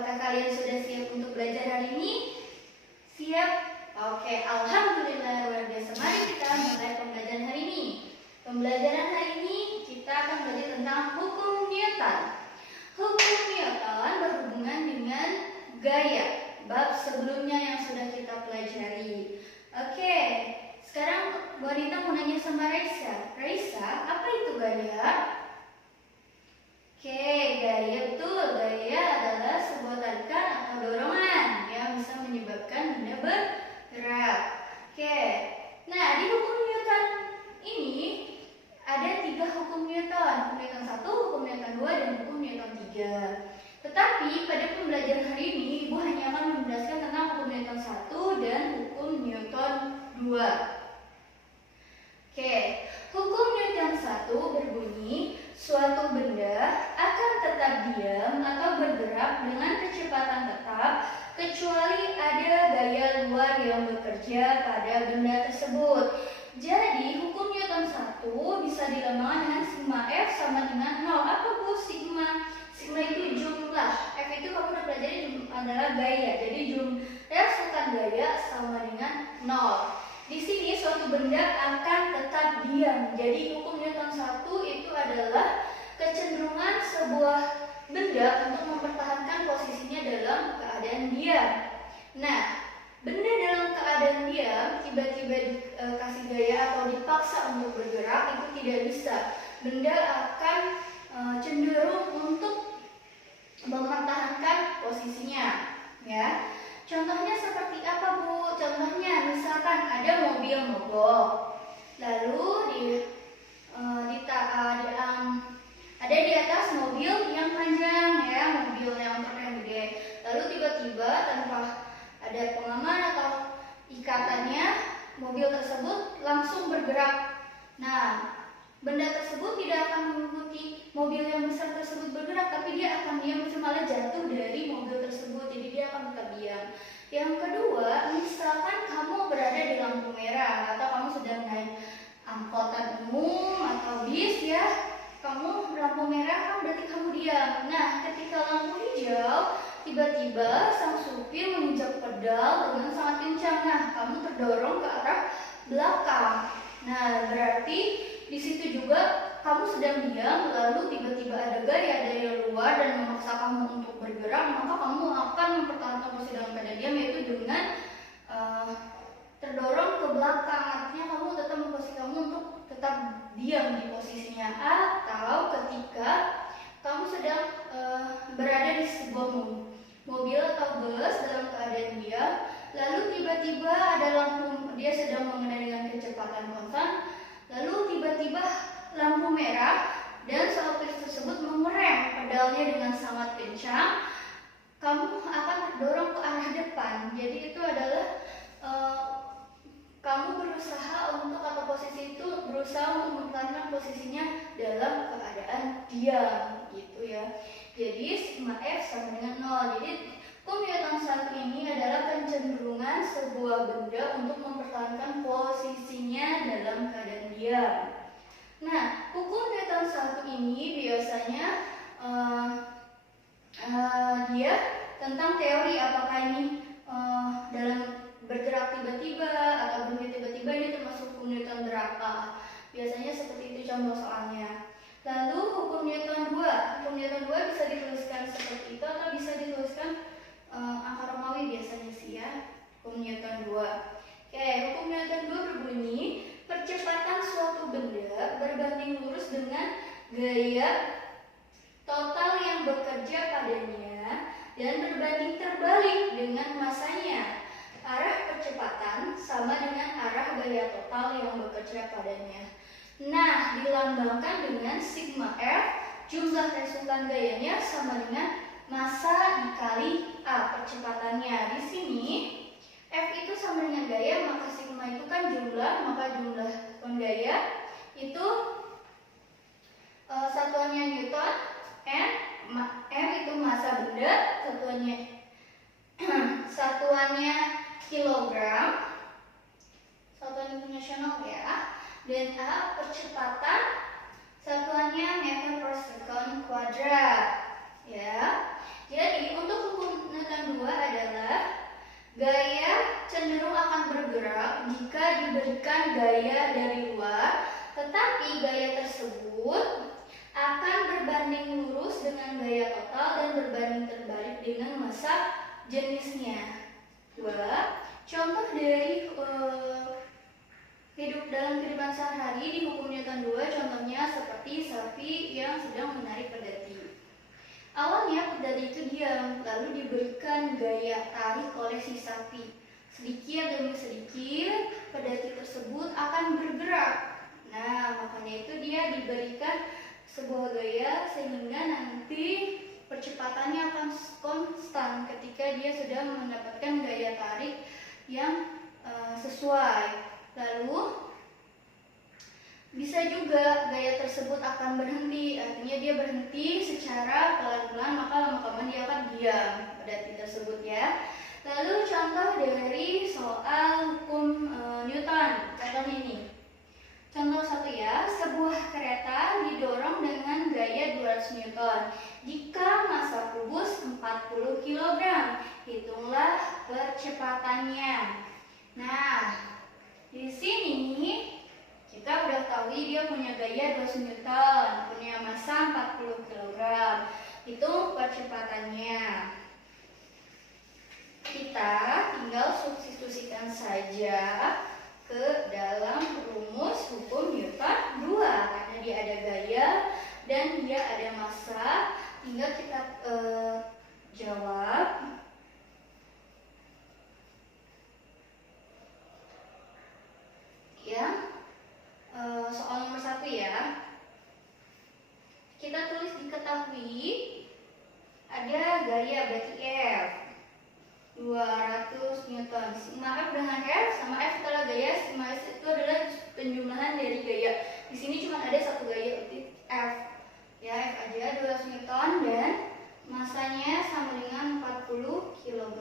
apakah kalian sudah siap untuk belajar hari ini? Siap? Oke, alhamdulillah luar biasa. Mari kita mulai pembelajaran hari ini. Pembelajaran hari ini kita akan belajar tentang hukum Newton. Hukum Newton berhubungan dengan gaya. Bab sebelumnya yang sudah kita pelajari. Oke, sekarang wanita mau nanya sama Raisa. Raisa, apa itu gaya? Oke, gaya betul. Gaya adalah sebuah tarikan atau dorongan yang bisa menyebabkan benda bergerak. Oke, nah di hukum Newton ini ada 3 hukum Newton. Hukum Newton 1, hukum Newton 2, dan hukum Newton 3. Tetapi pada pembelajaran hari ini Ibu hanya akan menjelaskan tentang hukum Newton 1 dan hukum Newton 2. Oke, hukum Newton 1 berbunyi suatu benda akan tetap diam atau bergerak dengan kecepatan tetap kecuali ada gaya luar yang bekerja pada benda tersebut. Jadi hukum Newton 1 bisa dilambangkan dengan sigma F sama dengan 0. Apa Bu sigma? Sigma itu jumlah, F itu kamu udah pelajari adalah gaya. Jadi jumlah reaksikan gaya sama dengan 0. Di sini suatu benda akan tetap diam. Jadi hukum Newton 1 itu adalah kecenderungan sebuah benda untuk mempertahankan posisinya dalam keadaan diam. Nah, benda dalam keadaan diam tiba-tiba dikasih gaya atau dipaksa untuk bergerak itu tidak bisa. Benda akan cenderung untuk mempertahankan posisinya, ya. Contohnya seperti apa Bu? Contohnya misalkan ada mobil mogok, lalu ada di atas mobil yang panjang, ya, mobil yang truk yang gede. Lalu tiba-tiba tanpa ada pengaman atau ikatannya, mobil tersebut langsung bergerak. Nah, benda tersebut tidak akan mengikuti mobil yang besar tersebut bergerak, tapi dia akan diam, malah jatuh dari mobil tersebut, jadi dia akan tetap diam. Yang kedua, misalkan kamu berada di lampu merah atau kamu sedang naik angkutan umum atau bis, ya, kamu lampu merah kan berarti kamu diam. Nah, ketika lampu hijau, tiba-tiba sang supir menginjak pedal dengan sangat kencang. Nah, kamu terdorong ke arah belakang. Nah, berarti di situ juga kamu sedang diam, lalu tiba-tiba ada gaya dari luar dan memaksa kamu untuk bergerak, maka kamu akan mempertahankan posisi dalam keadaan diam, yaitu dengan terdorong ke belakang. Artinya kamu tetap memposisi kamu untuk tetap diam di posisinya. Atau ketika kamu sedang berada di sebuah mobil atau bus dalam keadaan diam, lalu tiba-tiba ada lampu, dia sedang mengendarai dengan kecepatan konstan. Lalu tiba-tiba lampu merah dan sopir tersebut mengerem pedalnya dengan sangat kencang. Kamu akan terdorong ke arah depan. Jadi itu adalah kamu berusaha untuk, atau posisi itu berusaha untuk mempertahankan posisinya dalam keadaan diam, gitu ya. Jadi sigma F sama dengan 0. Jadi hukum Newton 1 ini adalah kecenderungan sebuah benda untuk mempertahankan posisinya dalam keadaan diam. Nah, hukum Newton 1 ini biasanya dia tentang teori apakah ini dalam bergerak tiba-tiba atau berhenti tiba-tiba, ini termasuk hukum Newton berapa. Biasanya seperti itu contoh soalnya. Lalu hukum Newton 2. Hukum Newton 2 bisa dituliskan seperti itu atau bisa dituliskan angka Romawi biasanya sih, ya. Hukum Newton 2. Oke, hukum Newton 2 berbunyi percepatan suatu benda berbanding lurus dengan gaya total yang bekerja padanya dan berbanding terbalik dengan masanya. Arah percepatan sama dengan arah gaya total yang bekerja padanya. Nah, dilambangkan dengan sigma F, jumlah resultan gayanya sama dengan massa dikali A, percepatannya. Di sini F itu sama dengan gaya, maka sigma itu kan jumlah, maka jumlah gaya itu satuannya Newton, M itu massa benda, satuannya kilogram, satuan internasional, ya, dan A percepatan, satuannya meter per second kuadrat, ya. Jadi untuk hukum gaya dari luar, tetapi gaya tersebut akan berbanding lurus dengan gaya total dan berbanding terbalik dengan massa jenisnya. 2. Contoh dari hidup dalam kehidupan sehari-hari di hukum Newton 2, contohnya seperti sapi yang sedang menarik pedati. Awalnya pedati itu diam, lalu diberikan gaya tarik oleh si sapi. Sedikit demi sedikit, pedati tersebut akan bergerak. Nah, makanya itu dia diberikan sebuah gaya sehingga nanti percepatannya akan konstan ketika dia sudah mendapatkan gaya tarik yang sesuai. Lalu bisa juga gaya tersebut akan berhenti, artinya dia berhenti secara pelan-pelan, maka lama-kelamaan dia akan diam pedati tersebut ya. Lalu contoh dari soal hukum Newton, contohnya ini. Contoh 1 ya, sebuah kereta didorong dengan gaya 200 Newton. Jika massa kubus 40 kg, hitunglah percepatannya. Nah, di sini kita udah tahu dia punya gaya 200 Newton, punya massa 40 kg. Hitung percepatannya. Kita tinggal substitusikan saja ke dalam rumus hukum Newton 2, karena dia ada gaya dan dia ada massa. Tinggal kita jawab. Ya, soal nomor 1 ya. Kita tulis diketahui ada gaya berarti F 200 Newton. Sigma F dengan F sama F adalah gaya, sigma S itu adalah penjumlahan dari gaya. Di sini cuma ada satu gaya, yaitu F. Ya, F aja 200 Newton dan massanya sama dengan 40 kg.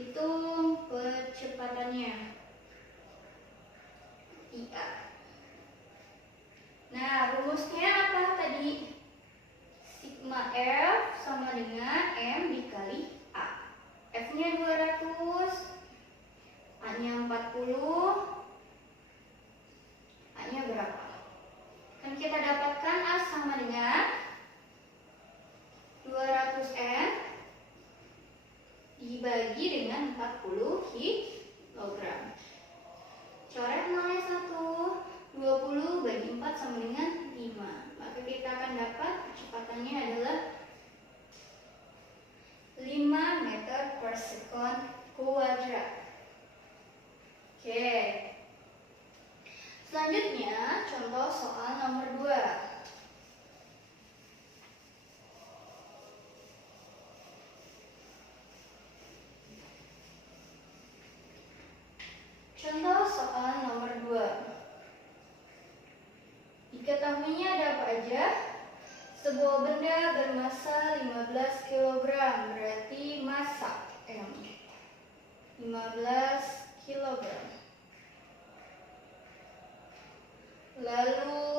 Itu percepatannya. Iya. Nah, rumusnya apa tadi? Sigma F sama dengan M dikali A. F-nya 200, A-nya 40, A-nya berapa? Kan kita dapatkan A sama dengan 200N dibagi dengan 40 kg. Coret nolnya 1, 20 bagi 4 sama dengan 5. Maka kita akan dapat kecepatannya adalah 5 meter per sekon kuadrat. Oke. Selanjutnya contoh soal nomor 2. Contoh soal nomor 2. Diketahuinya ada apa aja? Sebuah benda bermassa 15 kg, berarti massa M 15 kg. Lalu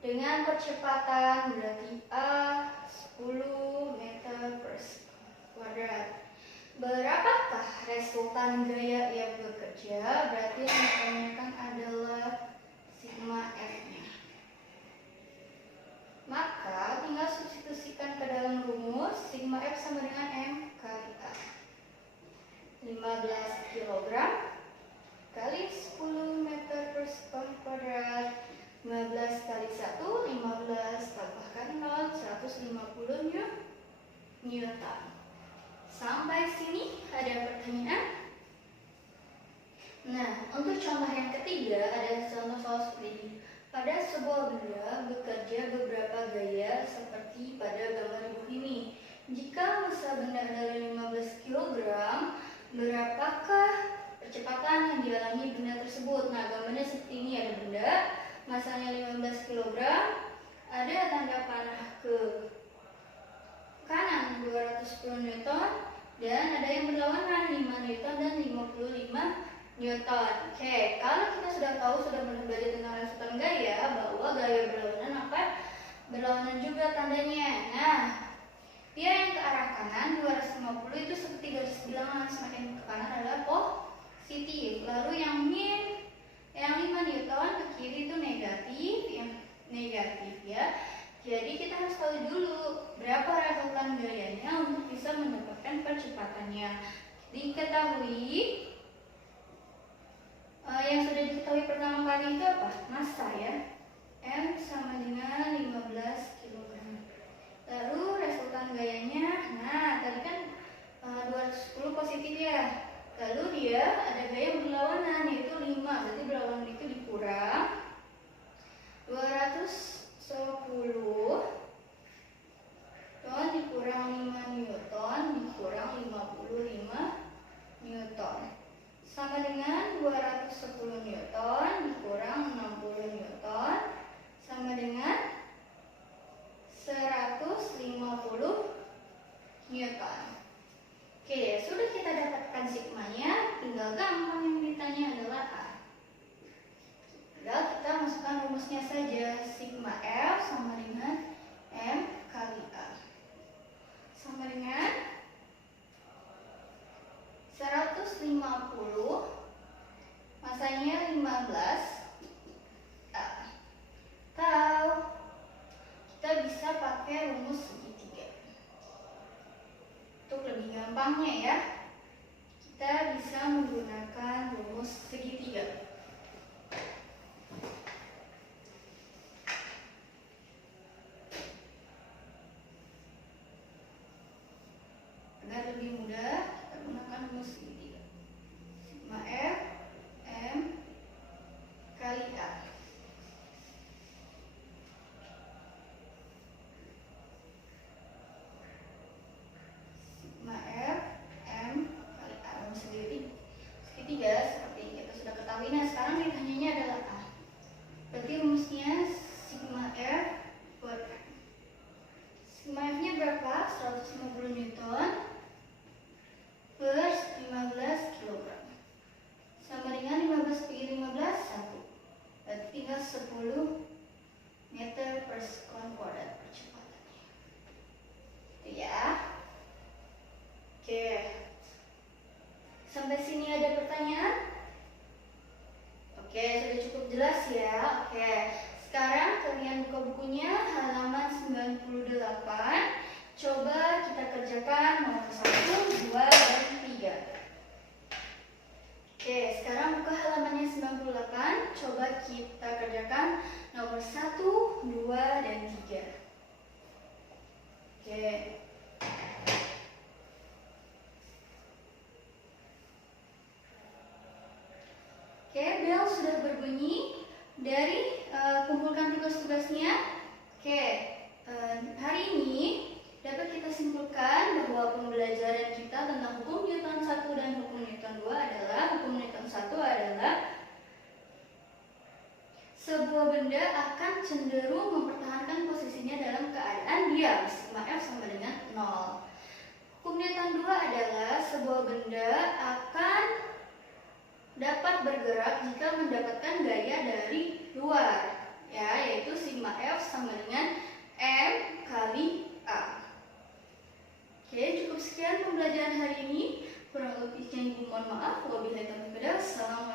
dengan percepatan berarti A 10 meter per kuadrat. Berapakah resultan gaya yang bekerja? Berarti yang ditanyakan adalah sigma F-nya. Maka tinggal substitusikan ke dalam rumus. Sigma F sama dengan M kali A. 15 kg kali 10 meter per sekon kuadrat. 15 kali 1, 15 tambahkan 0, 150 Newton. Sampai sini ada pertanyaan? Nah, untuk contoh yang ketiga ada contoh soal seperti ini. Pada sebuah benda bekerja beberapa gaya seperti pada gambar ibu ini. Jika massa benda adalah 15 kg, berapakah percepatan yang dialami benda tersebut? Nah, gambarnya seperti ini, ada benda massanya 15 kg, ada tanda panah ke kanan 210 Newton, dan ada yang berlawanan 5 Newton dan 55 Newton. Oke, kalau kita sudah tahu, sudah pernah belajar tentang resultan gaya, bahwa gaya berlawanan akan berlawanan juga tandanya. Nah, dia yang ke arah kanan 250 itu seperti garis bilangan, semakin ke kanan adalah positif. Lalu yang min Yang 5 Newton ke kiri itu negatif, yang negatif ya. Jadi kita harus tahu dulu berapa resultan gayanya untuk bisa mendapatkan percepatannya. Diketahui yang sudah diketahui pertama kali itu apa? Massa ya. M sama dengan 15 kg. Lalu resultan gayanya, nah tadi kan 210 positif ya. Lalu dia ada gaya berlawanan yaitu 5, berarti berlawanan itu dikurang 210 ton dikurang 5 Newton dikurang 55 Newton sama dengan 210 Newton dikurang 60 Newton sama dengan 150 Newton. Oke, sudah kita dapatkan sigmanya, tinggal gampang yang ditanya adalah A. Tinggal kita masukkan rumusnya saja, sigma F sama dengan M kali A. Sama dengan 150, masanya 15 A. Atau kita bisa pakai rumus segitiga. Untuk lebih gampangnya ya, kita bisa menggunakan rumus segitiga. Agar lebih mudah, kita gunakan rumus segitiga. Sigma F M kali A. Sigma F M kali A. Rumus segitiga seperti yang kita sudah ketahui. Nah, sekarang ditanyanya adalah A. Berarti rumusnya sigma F per M. Sigma F-nya berapa? 150 Newton plus 15 kg. Sama dengan 15 per 15, 1. Berarti tinggal 10 meter per sekon kuadrat percepatannya. Itu ya. Oke. Sampai sini ada pertanyaan? Oke, sudah cukup jelas ya. Oke. Sekarang kalian buka bukunya halaman 98. Coba kita kerjakan nomor 1, 2, dan 3. Oke, sekarang buka halamannya 98. Coba kita kerjakan nomor 1, 2, dan 3. Oke. Oke, bel sudah berbunyi. Dari kumpulkan tugas-tugasnya. Oke, hari ini dapat kita simpulkan bahwa pembelajaran kita tentang hukum Newton 1 dan hukum Newton 2 adalah hukum Newton 1 adalah sebuah benda akan cenderung mempertahankan posisinya dalam keadaan diam, sigma F sama dengan 0. Hukum Newton 2 adalah sebuah benda akan dapat bergerak jika mendapatkan gaya dari luar, ya, yaitu sigma F sama dengan M kali A. Oke, cukup sekian pembelajaran hari ini. Kurang lebihnya Ibu mohon maaf. Wabillahi taufiq wal hidayah. Assalamualaikum.